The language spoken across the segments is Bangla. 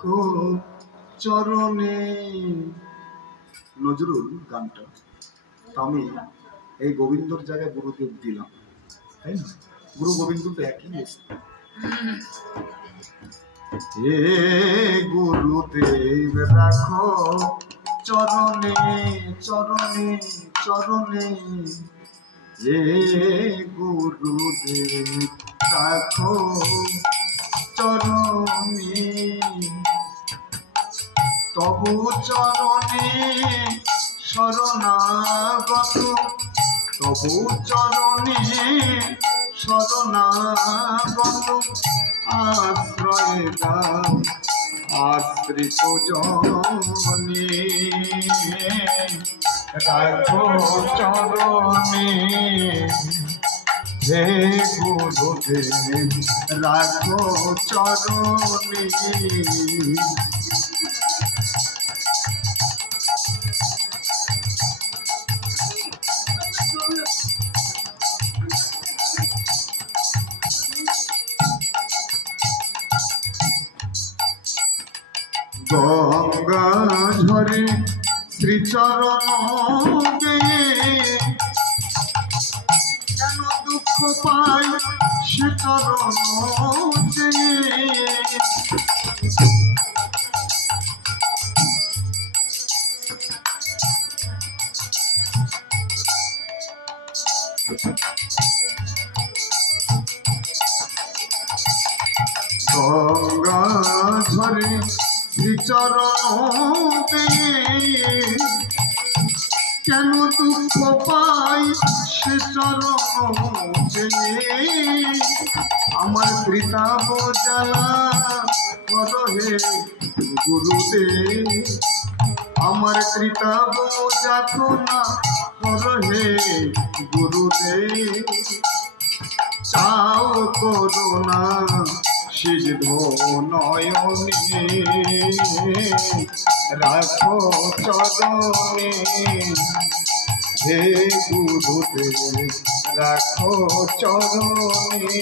রাখো চরণে। নজরুল গানটা আমি এই গোবিন্দর জায়গায় গুরুদেব দিলাম, তাই না? গুরু গোবিন্দ তো একই। হে গুরুদেব রাখো চরণে চরণে চরণে, হে গুরুদেব রাখো চরণে। তবু চরণে শরণাগত, তবু চরণে শরণাগত, আশ্রয় দাও আশ্রিত জনে। রাখো চরণে হে গুরুদেব রাখো চরণে। গঙ্গা ঝরে শ্রীচরণ গেয়ে, কেন দুঃখ পাই সে চরণ চেয়ে। গঙ্গা ঝরে শ্রীচরণ পেয়ে, কেন দুঃখ পাই সে চরণ চেয়ে। আমার কৃতাব জ্বালা কর হে গুরুদেব, আমার কৃতাব যাতনা কর হে গুরুদেব। চাও করুণা সিদ্ধ নয়নে, রাখো চরণে হে গুরুদেব রাখো চরণে।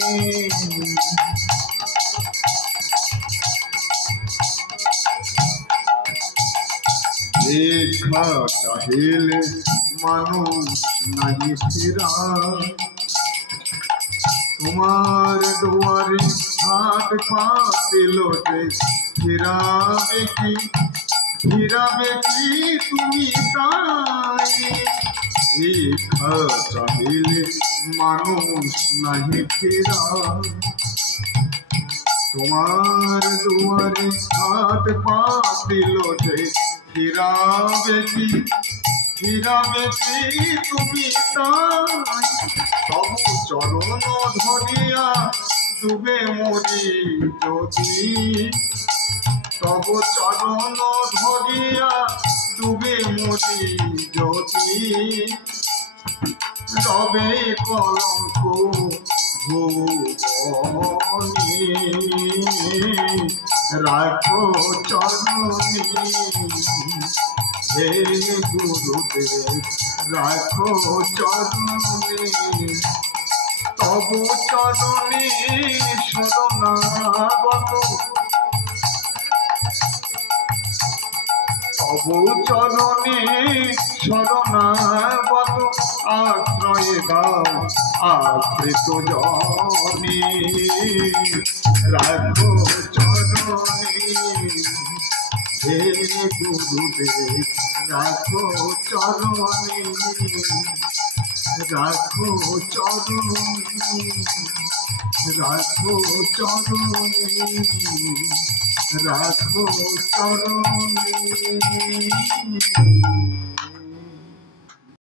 দেখা চাহিলে মানুষ নাই ফেরা, তোমার দুয়ারে হাত পাতিল যে ফিরাবে কি, ফিরাবে কি তুমি তাই। দেখা চাহিলে মানুষ নাহি ফেরা, তোমার দুয়ারে হাত পাতিল যে ফিরাবে কি, ফিরাবে কি তুমি তাই। তবু চরণ ধরিয়া ডুবে মরি যদি, তবু চরণ ধরিয়া ডুবে মরি যদি। রবে কলঙ্ক ভুবনে, রাখো চরণে হে গুরুদেব রাখো চরণে। তবু চরণে শরণাগত, তবু চরণে শরণাগত, আশ্রয় দাও আশ্রিত জনে। রাখো চরণে হে গুরুদেব রাখো চরণে, রাখো চরণে, রাখো চরণে, রাখো চরণে।